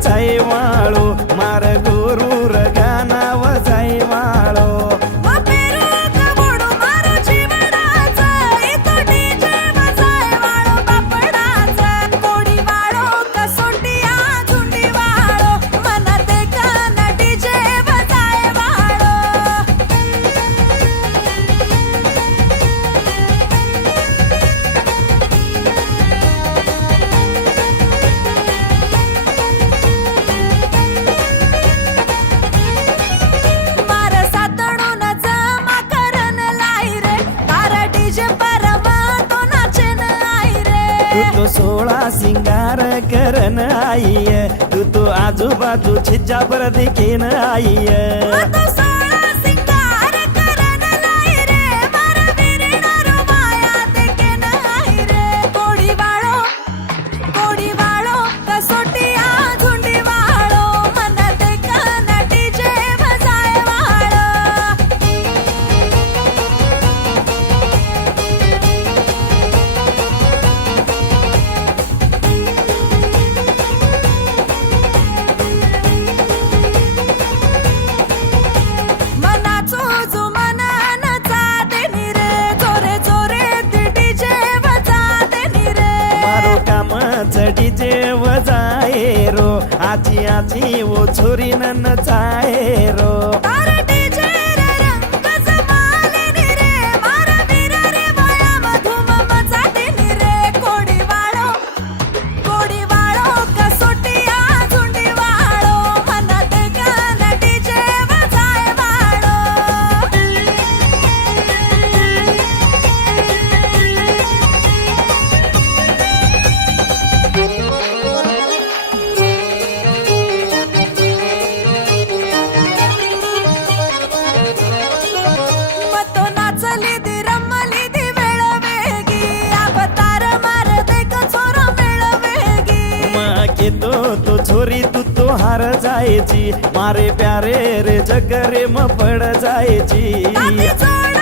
वचाई वाळो मार गुरु गाना वचाई वाळो तू तो सोळा सिंगार करन आई तू तो आजूबाजू छिज्जा पर देखीन आई डीजे वजाए रो आजी आजी वो छोरी नचाए रो तो छोरी तू तो हार जायची मारे प्यारे रे जगरे म पड जायची